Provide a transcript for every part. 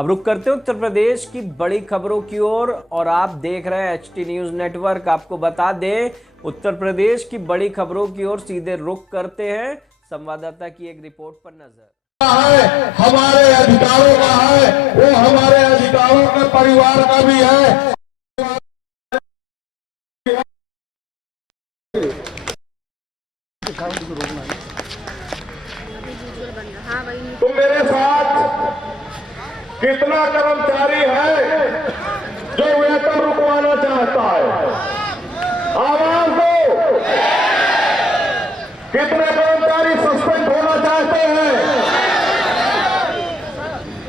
अब रुक करते हैं उत्तर प्रदेश की बड़ी खबरों की ओर और आप देख रहे हैं HT न्यूज नेटवर्क। आपको बता दें, उत्तर प्रदेश की बड़ी खबरों की ओर सीधे रुक करते हैं। संवाददाता की एक रिपोर्ट पर नजर। हमारे अधिकारों का है, वो हमारे अधिकारों के परिवार का भी है। तो मेरे साथ कितना कर्मचारी है जो वेतन रुकवाना चाहता है? आवाज दो। कितने कर्मचारी सस्पेंड होना चाहते हैं?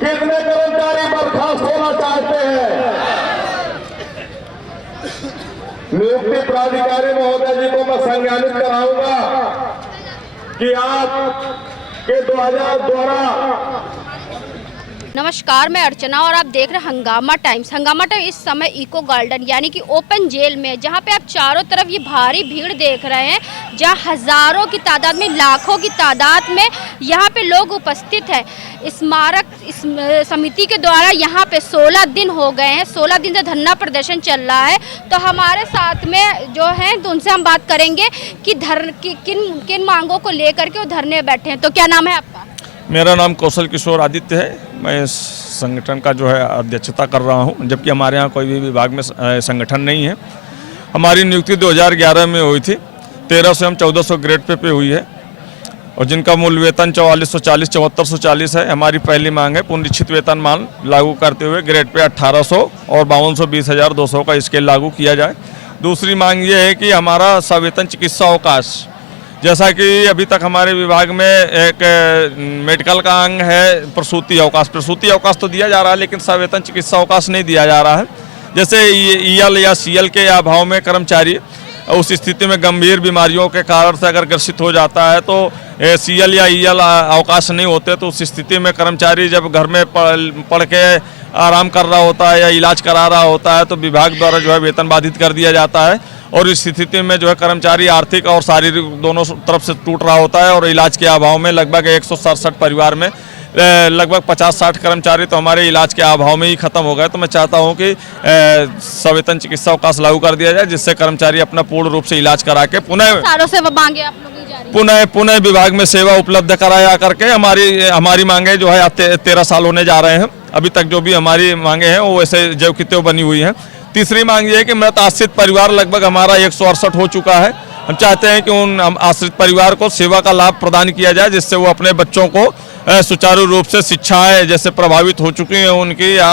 कितने कर्मचारी बर्खास्त होना चाहते हैं? नियुक्ति प्राधिकारी महोदय जी को मैं संज्ञानित कराऊंगा कि आप के द्वारा। नमस्कार, मैं अर्चना और आप देख रहे हैं हंगामा टाइम्स। हंगामा टाइम्स इस समय इको गार्डन यानी कि ओपन जेल में, जहां पे आप चारों तरफ ये भारी भीड़ देख रहे हैं, जहां हजारों की तादाद में, लाखों की तादाद में यहां पे लोग उपस्थित हैं। स्मारक समिति के द्वारा यहां पे 16 दिन हो गए हैं, 16 दिन से धरना प्रदर्शन चल रहा है। तो हमारे साथ में जो है तो उनसे हम बात करेंगे कि किन मांगों को लेकर के वो धरने बैठे हैं। तो क्या नाम है आपका? मेरा नाम कौशल किशोर आदित्य है। मैं इस संगठन का जो है अध्यक्षता कर रहा हूं, जबकि हमारे यहाँ कोई भी विभाग में संगठन नहीं है। हमारी नियुक्ति 2011 में हुई थी। 1300 से हम 1400 ग्रेड पे हुई है और जिनका मूल वेतन 4440 7440 है। हमारी पहली मांग है पुनरीक्षित वेतनमान लागू करते हुए ग्रेड पे 1800 और 5200 20,200 का स्केल लागू किया जाए। दूसरी मांग ये है कि हमारा सवेतन चिकित्सा अवकाश, जैसा कि अभी तक हमारे विभाग में एक मेडिकल का अंग है प्रसूति अवकाश। प्रसूति अवकाश तो दिया जा रहा है, लेकिन सवेतन चिकित्सा अवकाश नहीं दिया जा रहा है। जैसे EL या CL के अभाव में कर्मचारी उस स्थिति में गंभीर बीमारियों के कारण से अगर ग्रसित हो जाता है तो CL या EL अवकाश नहीं होते, तो उस स्थिति में कर्मचारी जब घर में पढ़ के आराम कर रहा होता है या इलाज करा रहा होता है तो विभाग द्वारा जो है वेतन बाधित कर दिया जाता है। और इस स्थिति में जो है कर्मचारी आर्थिक और शारीरिक दोनों तरफ से टूट रहा होता है और इलाज के अभाव में लगभग 167 परिवार में लगभग 50-60 कर्मचारी तो हमारे इलाज के अभाव में ही खत्म हो गए। तो मैं चाहता हूं कि सवेतन चिकित्सा अवकाश लागू कर दिया जाए, जिससे कर्मचारी अपना पूर्ण रूप से इलाज करा के पुनः विभाग में सेवा उपलब्ध कराया करके हमारी मांगे जो है 13 साल होने जा रहे हैं। अभी तक जो भी हमारी मांगे हैं वो वैसे जैव की त्यों बनी हुई हैं। तीसरी मांग ये है कि मृत आश्रित परिवार लगभग हमारा 168 हो चुका है। हम चाहते हैं कि उन आश्रित परिवार को सेवा का लाभ प्रदान किया जाए, जिससे वो अपने बच्चों को सुचारू रूप से शिक्षाएं जैसे प्रभावित हो चुकी हैं उनकी या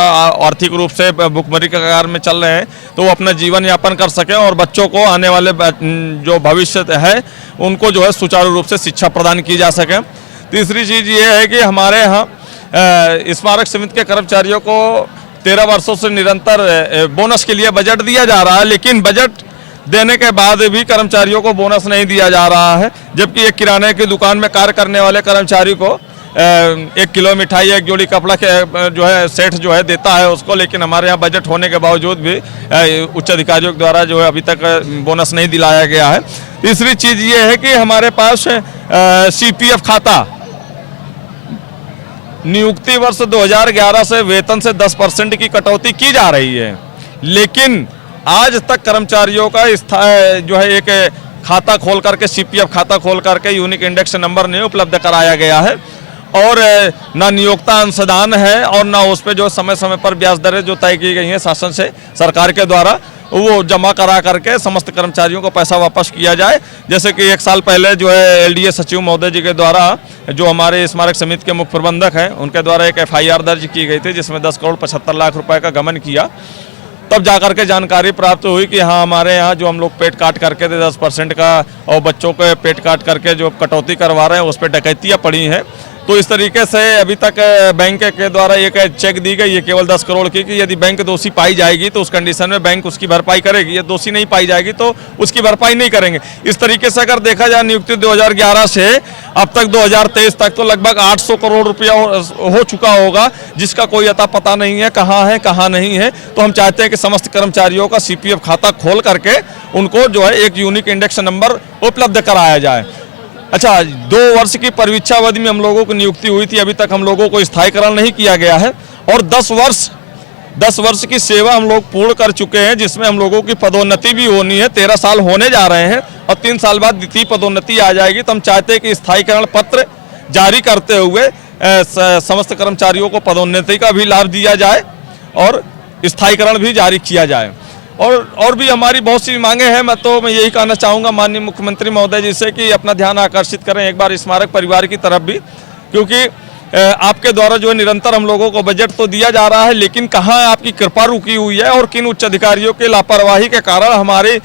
आर्थिक रूप से भुखमरी के कगार में चल रहे हैं, तो वो अपना जीवन यापन कर सकें और बच्चों को आने वाले जो भविष्य है उनको जो है सुचारू रूप से शिक्षा प्रदान की जा सके। तीसरी चीज़ ये है कि हमारे यहाँ स्मारक समिति के कर्मचारियों को 13 वर्षों से निरंतर बोनस के लिए बजट दिया जा रहा है, लेकिन बजट देने के बाद भी कर्मचारियों को बोनस नहीं दिया जा रहा है। जबकि एक किराने की दुकान में कार्य करने वाले कर्मचारी को 1 किलो मिठाई, 1 जोड़ी कपड़ा के जो है सेठ जो है देता है उसको, लेकिन हमारे यहाँ बजट होने के बावजूद भी उच्च अधिकारियों के द्वारा जो है अभी तक बोनस नहीं दिलाया गया है। तीसरी चीज़ ये है कि हमारे पास CPF खाता नियुक्ति वर्ष 2011 से वेतन से 10% की कटौती की जा रही है, लेकिन आज तक कर्मचारियों का जो है एक खाता खोल करके CPF खाता खोल करके यूनिक इंडेक्स नंबर नहीं उपलब्ध कराया गया है और ना नियोक्ता अंशदान है और ना उस पर जो समय समय पर ब्याज दरें जो तय की गई हैं शासन से सरकार के द्वारा वो जमा करा करके समस्त कर्मचारियों को पैसा वापस किया जाए। जैसे कि 1 साल पहले जो है LDA सचिव महोदय जी के द्वारा जो हमारे स्मारक समिति के मुख्य प्रबंधक हैं उनके द्वारा एक FIR दर्ज की गई थी, जिसमें 10 करोड़ 75 लाख रुपए का गबन किया। तब जाकर के जानकारी प्राप्त हुई कि हाँ, हमारे यहाँ जो हम लोग पेट काट करके 10% का और बच्चों के पेट काट करके जो कटौती करवा रहे हैं उस पर डकैतियाँ पड़ी हैं। तो इस तरीके से अभी तक बैंक के द्वारा एक चेक दी गई है केवल 10 करोड़ की कि यदि बैंक दोषी पाई जाएगी तो उस कंडीशन में बैंक उसकी भरपाई करेगी, या दोषी नहीं पाई जाएगी तो उसकी भरपाई नहीं करेंगे। इस तरीके से अगर देखा जाए नियुक्ति 2011 से अब तक 2023 तक तो लगभग 800 करोड़ रुपया हो चुका होगा, जिसका कोई अता पता नहीं है कहाँ नहीं है। तो हम चाहते हैं कि समस्त कर्मचारियों का CPF खाता खोल करके उनको जो है एक यूनिक इंडेक्स नंबर उपलब्ध कराया जाए। अच्छा, 2 वर्ष की परिवीक्षावधि में हम लोगों को नियुक्ति हुई थी, अभी तक हम लोगों को स्थायीकरण नहीं किया गया है और 10 वर्ष की सेवा हम लोग पूर्ण कर चुके हैं, जिसमें हम लोगों की पदोन्नति भी होनी है। 13 साल होने जा रहे हैं और 3 साल बाद द्वितीय पदोन्नति आ जाएगी। तो हम चाहते हैं कि स्थायीकरण पत्र जारी करते हुए समस्त कर्मचारियों को पदोन्नति का भी लाभ दिया जाए और स्थायीकरण भी जारी किया जाए। और भी हमारी बहुत सी मांगे हैं। मैं यही कहना चाहूँगा माननीय मुख्यमंत्री महोदय जी से कि अपना ध्यान आकर्षित करें एक बार स्मारक परिवार की तरफ भी, क्योंकि आपके द्वारा जो है निरंतर हम लोगों को बजट तो दिया जा रहा है, लेकिन कहाँ आपकी कृपा रुकी हुई है और किन उच्च अधिकारियों के लापरवाही के कारण हमारे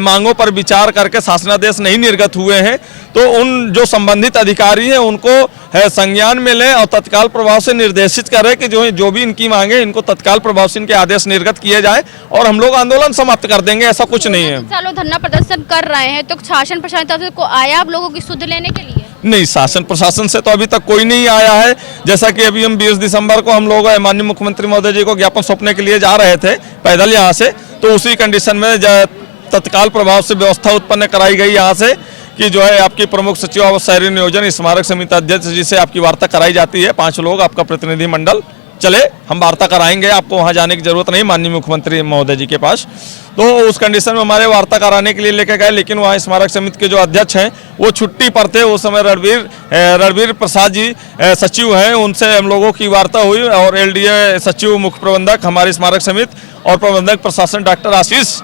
मांगों पर विचार करके शासनादेश नहीं निर्गत हुए हैं। तो उन जो संबंधित अधिकारी हैं उनको संज्ञान में लें और तत्काल प्रभाव से निर्देशित करें कि जो भी इनकी मांगे इनको तत्काल प्रभाव से इनके आदेश निर्गत किए जाए और हम लोग आंदोलन समाप्त कर देंगे। ऐसा कुछ नहीं है। लोग धरना प्रदर्शन कर रहे हैं तो शासन प्रशासन तरफ से को आया आप लोगों की सुध लेने के लिए? नहीं, शासन प्रशासन से तो अभी तक कोई नहीं आया है। जैसा कि अभी हम 20 दिसंबर को हम लोग माननीय मुख्यमंत्री महोदय जी को ज्ञापन सौंपने के लिए जा रहे थे पैदल यहाँ से, तो उसी कंडीशन में तत्काल प्रभाव से व्यवस्था उत्पन्न कराई गई यहाँ से कि जो है आपकी प्रमुख सचिव और शहरी नियोजन स्मारक समिति अध्यक्ष जी से आपकी वार्ता कराई जाती है। 5 लोग आपका प्रतिनिधि मंडल चले, हम वार्ता कराएंगे, आपको वहाँ जाने की जरूरत नहीं माननीय मुख्यमंत्री महोदय जी के पास। तो उस कंडीशन में हमारे वार्ता कराने के लिए लेके गए, लेकिन वहाँ स्मारक समिति के जो अध्यक्ष हैं वो छुट्टी पर थे। उस समय रणवीर प्रसाद जी सचिव हैं, उनसे हम लोगों की वार्ता हुई और LDA सचिव मुख्य प्रबंधक हमारी स्मारक समिति और प्रबंधक प्रशासन डॉक्टर आशीष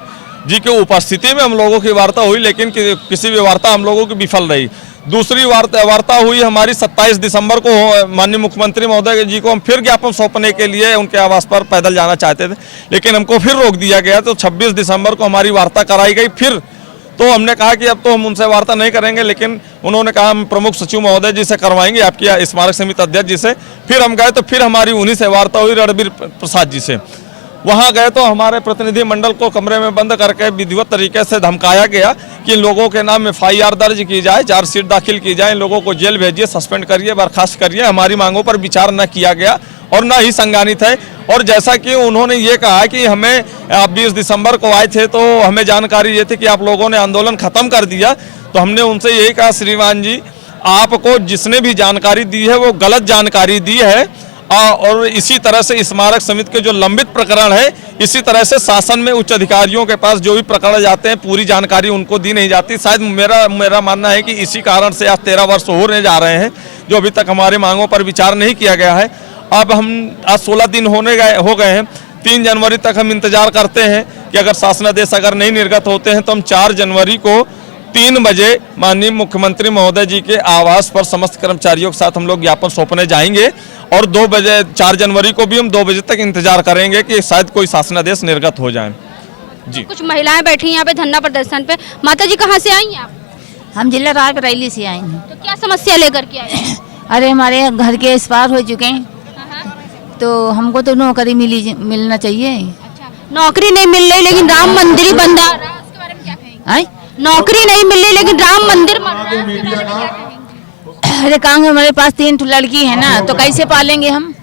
जी की उपस्थिति में हम लोगों की वार्ता हुई, लेकिन किसी भी वार्ता हम लोगों की विफल रही। दूसरी वार्ता हुई हमारी 27 दिसंबर को। माननीय मुख्यमंत्री महोदय जी को हम फिर ज्ञापन सौंपने के लिए उनके आवास पर पैदल जाना चाहते थे, लेकिन हमको फिर रोक दिया गया। तो 26 दिसंबर को हमारी वार्ता कराई गई फिर। तो हमने कहा कि अब तो हम उनसे वार्ता नहीं करेंगे, लेकिन उन्होंने कहा हम प्रमुख सचिव महोदय जी से करवाएंगे, आपकी स्मारक समिति अध्यक्ष जी से। फिर हम गए तो फिर हमारी उन्हीं से वार्ता हुई रणवीर प्रसाद जी से। वहाँ गए तो हमारे प्रतिनिधि मंडल को कमरे में बंद करके विधिवत तरीके से धमकाया गया कि इन लोगों के नाम FIR दर्ज की जाए, चार्जशीट दाखिल की जाए, इन लोगों को जेल भेजिए, सस्पेंड करिए, बर्खास्त करिए। हमारी मांगों पर विचार न किया गया और न ही संज्ञानित है। और जैसा कि उन्होंने ये कहा कि हमें आप 20 दिसंबर को आए थे तो हमें जानकारी ये थी कि आप लोगों ने आंदोलन खत्म कर दिया। तो हमने उनसे यही कहा, श्रीमान जी आपको जिसने भी जानकारी दी है वो गलत जानकारी दी है और इसी तरह से स्मारक समिति के जो लंबित प्रकरण है, इसी तरह से शासन में उच्च अधिकारियों के पास जो भी प्रकरण जाते हैं पूरी जानकारी उनको दी नहीं जाती। शायद मेरा मानना है कि इसी कारण से आज 13 वर्ष होने जा रहे हैं जो अभी तक हमारे मांगों पर विचार नहीं किया गया है। अब हम आज 16 दिन हो गए हैं। 3 जनवरी तक हम इंतजार करते हैं कि अगर शासनादेश अगर नहीं निर्गत होते हैं तो हम 4 जनवरी को 3 बजे माननीय मुख्यमंत्री महोदय जी के आवास पर समस्त कर्मचारियों के साथ हम लोग ज्ञापन सौंपने जाएंगे और 2 बजे 4 जनवरी को भी हम 2 बजे तक इंतजार करेंगे कि शायद कोई शासनादेश निर्गत हो जाए। जी, कुछ महिलाएं बैठी यहाँ पे धरना प्रदर्शन पे। माता जी कहाँ से आई हैं आप? हम जिला रायबरेली से आए हैं। तो क्या समस्या लेकर के आए हैं? अरे हमारे घर के इस पार हो चुके हैं, तो हमको तो नौकरी मिलना चाहिए। अच्छा, नौकरी नहीं मिल रही लेकिन राम मंदिर ही बन रहा है, उसके बारे में क्या कहेंगे? नौकरी नहीं मिल रही लेकिन राम मंदिर बन रहा है, उसके बारे में क्या कहेंगे? अरे कहाँ हमारे पास 3 लड़की है ना, तो कैसे पालेंगे हम?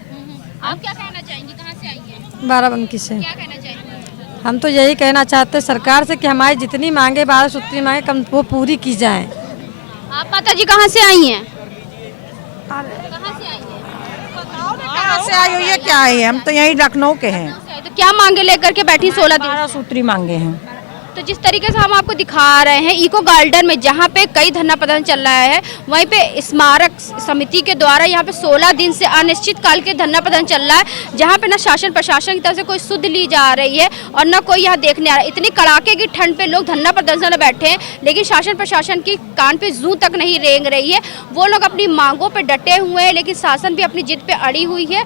आप क्या कहना चाहेंगे? कहाँ से आई है? बाराबंकी से। क्या कहना चाहेंगे? हम तो यही कहना चाहते हैं सरकार से कि हमारी जितनी मांगे 12 सूत्री मांगे कम वो पूरी की जाए। आप माता जी कहाँ से आई हैं? कहाँ से आई हुई है, क्या है? हम तो यहीं लखनऊ के हैं। तो क्या मांगे लेकर के बैठी? 16 दिन 12 सूत्री मांगे हैं। तो जिस तरीके से हम आपको दिखा रहे हैं इको गार्डन में जहाँ पे कई धरना प्रदर्शन चल रहा है, वहीं पे स्मारक समिति के द्वारा यहाँ पे 16 दिन से अनिश्चित काल के धरना प्रदर्शन चल रहा है, जहाँ पे ना शासन प्रशासन की तरफ से कोई सुध ली जा रही है और न कोई यहाँ देखने आ रहा है। इतनी कड़ाके की ठंड पे लोग धरना प्रदर्शन में बैठे हैं, लेकिन शासन प्रशासन की कान पे जू तक नहीं रेंग रही है। वो लोग अपनी मांगों पर डटे हुए हैं, लेकिन शासन भी अपनी जिद पे अड़ी हुई है।